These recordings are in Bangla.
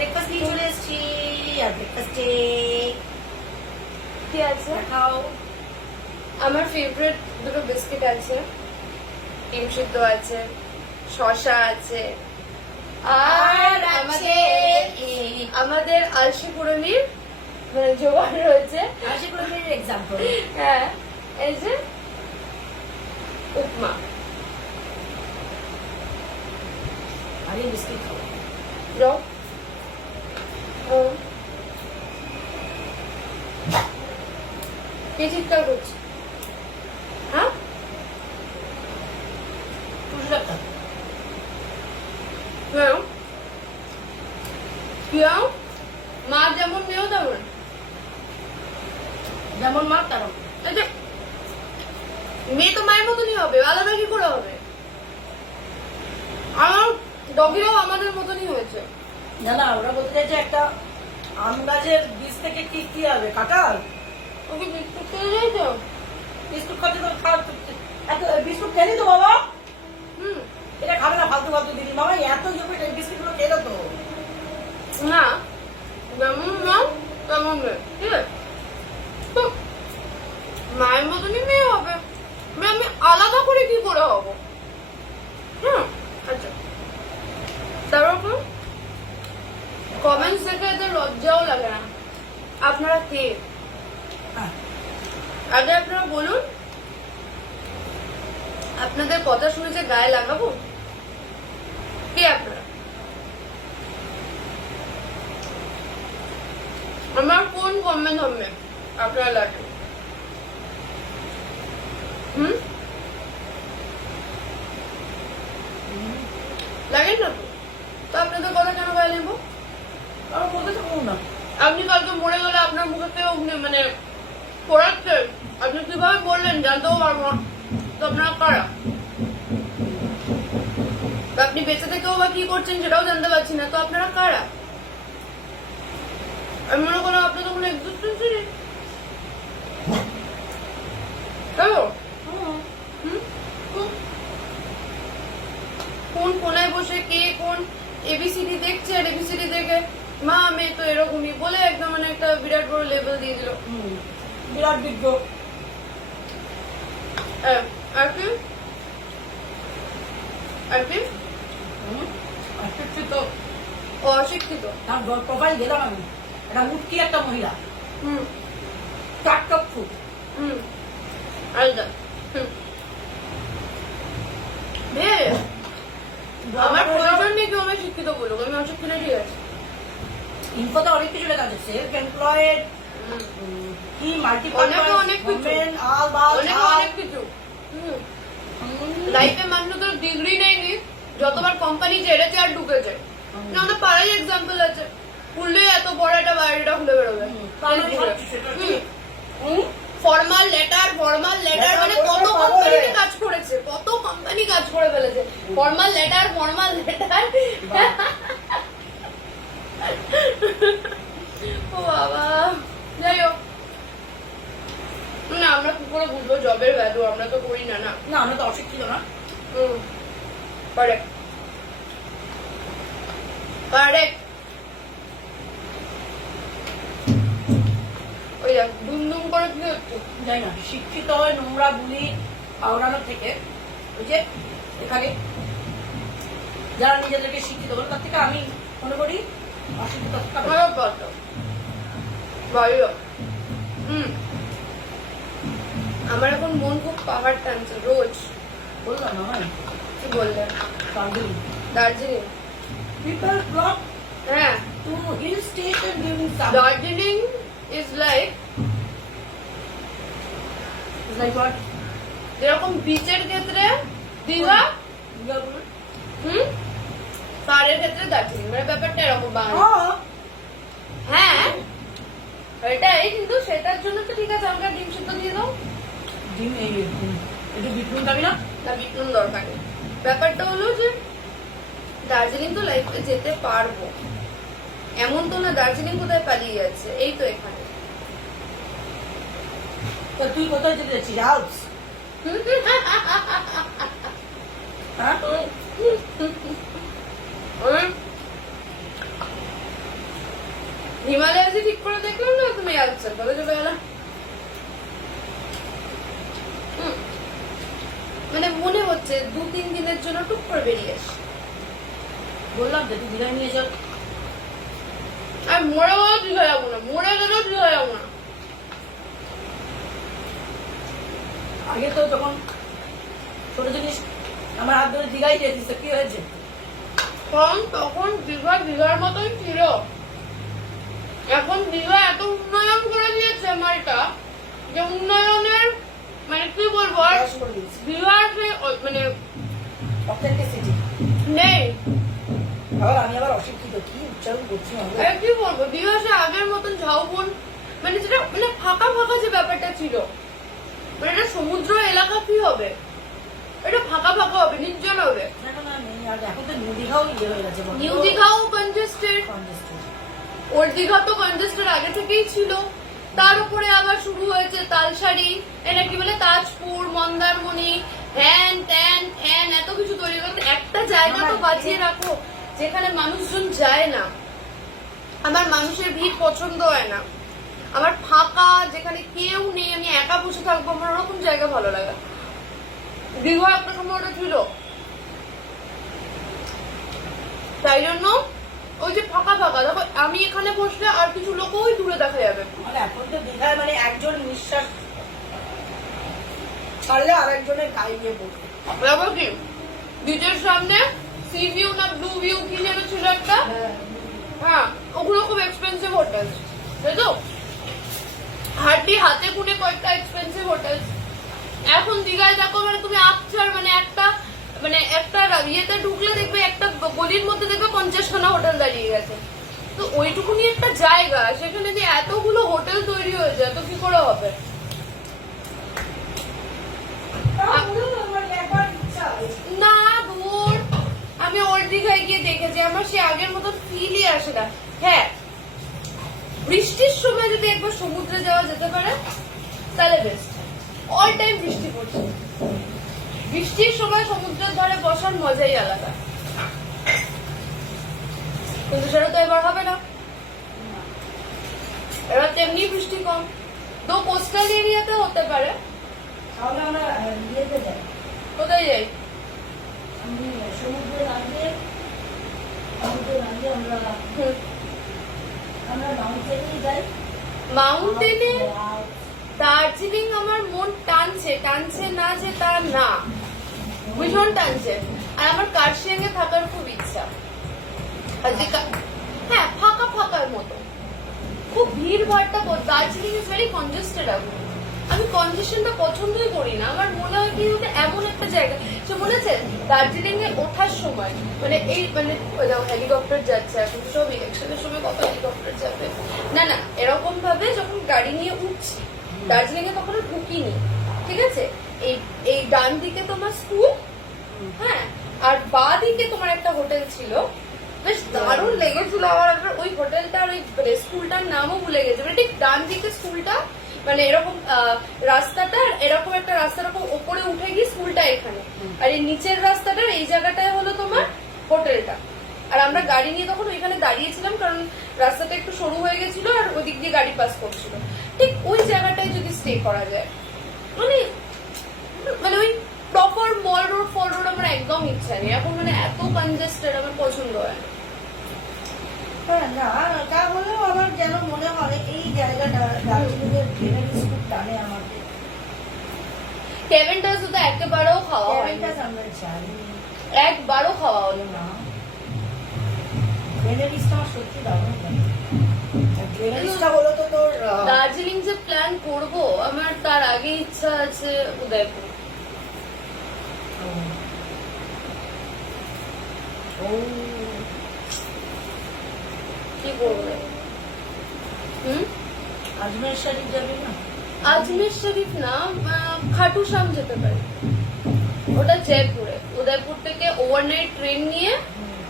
ব্রেকফাস্ট নিয়ে চলে এসেছি আর ব্রেকফাস্টে কি আছে? খাও। আমার ফেভারিট দুটো বিস্কিট আছে, ডিম সিদ্ধ আছে, শসা আছে, আর আমাদের আলসি পুরনির জোগাড় রয়েছে। আশি করে এক্সাম্পল। হ্যাঁ, এই যে উপমা। আরে বিস্কিট খাও। যাও। কে চিৎকার করছে? হ্যাঁ, তুলসী হ্যাঁ, কেউ মা যেমন মেয়েও তেমন। যেমন মা তেমন। এই যে মেয়ে তো মায়ের মতনই হবে, আলাদা কি করে হবে? আমার ডগিরাও আমাদের মতনই হয়েছে। না না, ওরা বলতে চাইছে একটা আম গাছের বীজ থেকে কি কি হবে? কাঁঠাল। ওকে বিস্কুট খেয়ে যাই তো। বিস্কুট খাতে তো এত বিস্কুট খেলি তো বাবা। হুম, এটা খাবে না ফালতু ফালতু দিদি। বাবা এত বিস্কুট গুলো খেলো তো। না যেমন নাও তেমন মেয়ে, ঠিক আছে? তো মায়ের মতনই মেয়ে হবে, আমি আলাদা করে কি করে হবো? হুম, আচ্ছা। তারপর কমেন্টস দেখে এদের লজ্জাও লাগে না। আপনারা কে? হ্যাঁ, আগে আপনারা বলুন, আপনাদের কথা শুনে যে গায়ে লাগাবো? কে আপনারা? আমার কোন কমেন্ট হবে আপনারা লাগবে? হুম, লাগেন না তো? তো আপনাদের কথা কেন গায়ে নেবো? আমার বলতে তো না। আপনি কালকে মরে গেলে আপনার মুখে কেউ মানে পড়াচ্ছে, আপনি কিভাবে বললেন জানতেও পারবো না। তো আপনারা কারা? তো আপনি বেঁচে থেকেও বা কি করছেন সেটাও জানতে পারছি না। তো আপনারা কারা? আমি মনে করলাম আপনাদের কোনো এক্সিস্টেন্সই নেই। কেন? কোন কোনায় বসে কে কোন এবিসিডি দেখছে, আর এবিসিডি দেখে মা আমি তো এরকমই বলে একদম মানে একটা বিরাট বড় লেভেল দিয়ে দিল। বিরাট বিজ্ঞ। আর কি আর কি অশিক্ষিত। অশিক্ষিত। তার প্রোফাইল দিলাম আমি। একটা মুটকি একটা মহিলা, হুম 4 চক্ষু। হুম আলাদা। হুম বেশ, আমার প্রয়োজন নেই কেউ আমায় শিক্ষিত বলুক, আমি অশিক্ষিত, ঠিক আছে? ইনফোতে অনেক কিছু লেখা আছে। সেলফ এমপ্লয়েড, কি অনেকে অনেক কিছু, অনেকে অনেক কিছু। লাইফে মানুষ তো ডিগ্রি নেয়নি, যতবার কোম্পানি ছেড়েছে আর ঢুকেছে। আমাদের পাড়াই এক্সাম্পল আছে, খুললে এত বড় একটা বায়োডাটা খুলে বেরোবে। ফর্মাল লেটার মানে কত কোম্পানিতে কাজ করেছে, কত কোম্পানি কাজ করে ফেলেছে। ফর্মাল লেটার ও বাবা, যাই হোক না, আমরা কি করে বুঝবো জবের ভ্যালু? আমরা তো করি না। না না, আমরা তো অশিক্ষিত না। Correct correct. ওই দেখ দুম করে কি হচ্ছে। জানি না, শিক্ষিত হয় নোংরা বুলি আওড়ানোর থেকে ওই যে এখানে যারা নিজেদেরকে শিক্ষিত করে তার থেকে আমি মনে করি অশিক্ষিত থাকা ভালো। আমার এখন মন খুব পাহাড় টানছে রোজ। বললাম না ভাই, কি বললেন? দার্জিলিং। দার্জিলিং? People flock হ্যাঁ, to hill station during summer. Darjeeling is like It's like what? যেরকম বিচের ক্ষেত্রে দীঘা, পাহাড়ের ক্ষেত্রে দার্জিলিং, মানে ব্যাপারটা এরকম বাঙালি। হ্যাঁ এটাই, কিন্তু সেটার জন্য তো ঠিক আছে আমাকে ডিম সিদ্ধ দিয়ে দাও। ডিম একটু বিটনুন খাবি না? না, বিটনুন দরকার নেই। ব্যাপারটা হলো যে দার্জিলিং তো লাইফে যেতে পারবো, এমন তো না দার্জিলিং কোথায় পালিয়ে যাচ্ছে, এই তো এখানে। তো তুই কোথায় যেতে যাচ্ছিস? আলপস? হ্যাঁ, হিমালয় যে ঠিক করে দেখলাম না তুমি আচ্ছা তাহলে চলে গেলাম। মানে মনে হচ্ছে 2-3 দিনের জন্য টুক করে বেরিয়ে আসি। বললাম তো তুই দীঘায় নিয়ে চল। আর মরে গেলেও দীঘা যাবো না, মরে গেলেও দীঘা যাবো না। আগে তো যখন ছোট জিনিস আমার হাত ধরে দীঘায় যেতিস, কি হয়েছে? কারণ তখন দীঘা দীঘার মতোই ছিল। এখন দীঘা এত উন্নয়ন করে দিয়েছে মালটা, যে উন্নয়নের মানে কি বলবো আর দীঘার যে মানে প্রত্যেকটা সিটি নেই। আবার আমি আবার অশিক্ষিত, কি উচ্চারণ করছি আমি। আর কি বলবো, দীঘা সে আগের মতন ঝাউবন মানে যেটা মানে ফাঁকা ফাঁকা যে ব্যাপারটা ছিল, মানে এটা সমুদ্র এলাকা কি হবে, এটা ফাঁকা ফাঁকা হবে, নির্জন হবে। এখন আর নেই, আর এখন তো নিউ দীঘাও ইয়ে হয়ে গেছে, নিউ দীঘাও কনজেস্টেড, ওল্ড দীঘা তো কনজেস্টেড আগে থেকেই ছিল। তার উপরে আবার শুরু হয়েছে তালসারি, এটা কি বলে তাজপুর, মন্দারমণি, হ্যান ত্যান হ্যান এত কিছু তৈরি করে। একটা জায়গা তো বাঁচিয়ে রাখো যেখানে মানুষজন যায় না। আমার মানুষের ভিড় পছন্দ হয় না, আমার ফাঁকা যেখানে কেউ নেই, আমি একা বসে থাকবো, আমার ওরকম জায়গা ভালো লাগে। দীঘা একটা সময় ওটা ছিল, তাই জন্য ওই যে ফাঁকা ফাঁকা দেখো, আমি এখানে বসলে আর কিছু লোক ওই দূরে দেখা যাবে। মানে এখন তো দীঘায় মানে একজন নিঃশ্বাস ছাড়লে আর একজনের গায়ে গিয়ে পড়বে। দেখো কি বিচের সামনে সি ভিউ না ব্লু ভিউ কি যেন ছিল একটা, হ্যাঁ ওগুলো খুব এক্সপেন্সিভ হোটেল, তাই তো হার্ডলি হাতে গুনে কয়েকটা এক্সপেন্সিভ হোটেল। এখন দীঘায় দেখো মানে তুমি আপচার মানে একটা ইয়েতে ঢুকলে দেখবে একটা গলির মধ্যে দেখবে 50খানা হোটেল দাঁড়িয়ে গেছে। তো ওইটুকুনি একটা জায়গা, সেখানে যে এতগুলো হোটেল তৈরি হয়ে যায় তো কি করে হবে? না দূর, আমি ওল্ড দীঘায় গিয়ে দেখেছি, আমার সে আগের মতো ফিলই আসে না। হ্যাঁ বৃষ্টির সময় যদি একবার সমুদ্রে যাওয়া যেতে পারে তাহলে বেস্ট। অল টাইম বৃষ্টি পড়ছে, বৃষ্টির সময় সমুদ্রের ধারে বসার মজাই আলাদা, কিন্তু সেটা তো এবার হবে না। এবার তেমনি বৃষ্টি কম, তো কোস্টাল এরিয়াতে হতে পারে। তাহলে আমরা ইয়েতে যাই, কোথায় যাই? আমি সমুদ্রে দাঁড়িয়ে আমরা মাউন্টেনে যাই। মাউন্টেনে দার্জিলিং আমার মন টানছে, টানছে না যে তা না, ভীষণ টানছে। আর আমার কার্শিয়াংয়ে থাকার খুব ইচ্ছা। হ্যাঁ ফাঁকা ফাঁকার মতো, খুব ভিড় ভাড়টা। Darjeeling is very congested. আমি কনজেশনটা পছন্দই করি না। আমার মনে হয় কি এমন একটা জায়গা, সে মনে আছে দার্জিলিং এ ওঠার সময় মানে এই মানে হেলিকপ্টার যাচ্ছে, এখন সব ইলেকশনের সময় কত হেলিকপ্টার যাবে না না, এরকম ভাবে যখন গাড়ি নিয়ে উঠছি দার্জিলিং এ তখন ঢুকিনি, ঠিক আছে, এই ডান দিকে তোমার স্কুল, হ্যাঁ, আর বাঁ দিকে তোমার একটা হোটেল ছিল, বেশ দারুণ লেগেছিল আমার। ওই হোটেলটার ওই স্কুলটার নামও ভুলে গেছে, মানে ঠিক ডান দিকে স্কুলটা, মানে এরকম রাস্তাটা এরকম একটা রাস্তা এরকম উপরে উঠে গিয়ে স্কুলটা এখানে, আর এই নিচের রাস্তাটার এই জায়গাটায় হলো তোমার হোটেলটা। আর আমরা গাড়ি নিয়ে তখন ওইখানে দাঁড়িয়েছিলাম, কারণ রাস্তাটা একটু সরু হয়ে গেছিল আর ওদিক দিয়ে গাড়ি পাস করছিল। ঠিক ওই জায়গাটায় যদি স্টে করা যায়, মানে মানে ওই প্রপার মল রোড ফল রোড আমার একদম ইচ্ছা নেই এখন, মানে এত কনজেস্টেড আমার পছন্দ হয় না। না তা হলেও আমার যেন মনে হয় এই জায়গাটা দার্জিলিংয়ের ট্রেনের স্কুল টানে আমাকে। কেভেনটাস তো একেবারেও খাওয়া হয়নি, আমরা জানি একবারও খাওয়া হলো না। ট্রেনের আমার সত্যি দারুণ লাগে। ট্রেনের হলো তো তোর দার্জিলিং যে প্ল্যান করব আমার তার আগে ইচ্ছা আছে উদয়পুর। কি করবে? আজমের শরীফ যাবে না? আজমের শরীফ না, খাটু শ্যাম যেতে পারি, ওটা জয়পুরে। উদয়পুর থেকে ওভারনাইট ট্রেন নিয়ে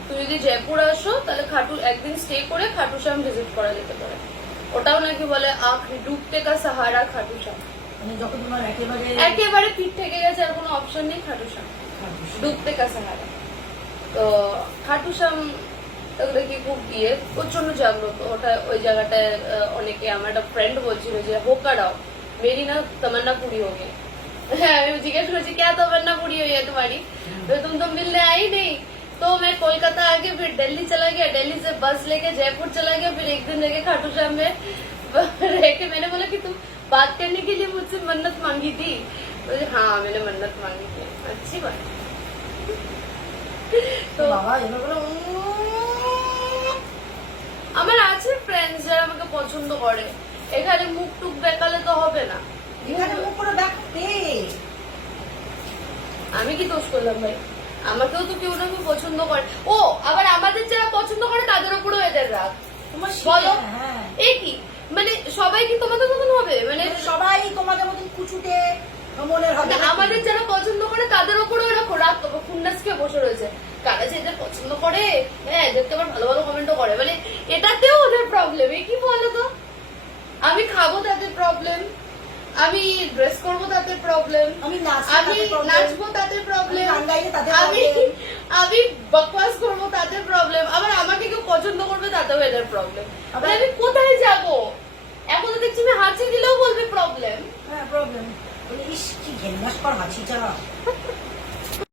তুমি যদি জয়পুর আসো তাহলে একদিন স্টে করে খাটু শ্যাম ভিজিট করা যেতে পারে। ওটাও নাকি বলে আখরি ডুবতে কা সাহারা খাটু শ্যাম, মানে যখন তোমার একেবারে পিঠ থেকে গেছে আর কোনো অপশন নেই, খাটু শ্যাম ডুবতে কা সাহারা। তো খাটু শ্যাম ওগুলো কি খুব প্রচন্ড জাগ্রত ওটা। ওই জায়গাটায় অনেকে, আমার একটা ফ্রেন্ড বলছিল যে হোকারাও मेरी ना तमन्ना पूरी हो गई। मैं जिज्ञेस करी क्या तमन्ना पूरी हुई है तुम्हारी, तो तुम तो मिलने आई नहीं। तो मैं कोलकाता आके फिर दिल्ली चला गया, दिल्ली से बस लेके जयपुर चला गया, फिर एक दिन लेके खाटू श्याम में रह के मैंने बोला कि तुम बात करने के लिए मुझसे मन्नत मांगी थी। तो हाँ मैंने मन्नत मांगी थी। अच्छी बात। তো বাবা এগুলো আমার আছে ফ্রেন্ডস যারা আমাকে পছন্দ করে, এখানে মুখ টুক দেখালে তো হবে না। এখানে মুখ করে দেখতে আমি কি দোষ করলাম ভাই? আমাকেও তো কেউ না কেউ পছন্দ করে। ও আবার আমাদের যারা পছন্দ করে তাদের উপরেও এদের রাগ। তোমার বলো হ্যাঁ এ কি মানে সবাই কি তোমাদের মতন হবে? মানে সবাই তোমাদের মতন কুচুটে মনের হবে না। আমাদের যারা পছন্দ করে তাদের উপরেও এরকম রাগ খুন্নাসকে বসে রয়েছে। কারা যে এদের পছন্দ করে, হ্যাঁ এদেরকে আবার ভালো ভালো কমেন্টও করে, মানে এটাতেও ওদের প্রবলেম। এ কি বলো তো? আমি খাবো তাদের প্রবলেম, আমি ড্রেস করবো তাদের প্রবলেম, আমি নাচবো তাদের প্রবলেম, আমি আমি বকওয়াস করবো তাদের প্রবলেম, আবার আমাকে কেউ পছন্দ করবে তাতেও এদের প্রবলেম। আমি কোথায় যাব? এখন তো দেখছি আমি হাঁচি দিলেও বলবে প্রবলেম। হ্যাঁ প্রবলেম। ইস কি ঘেন্নাস কর হাঁচিটা।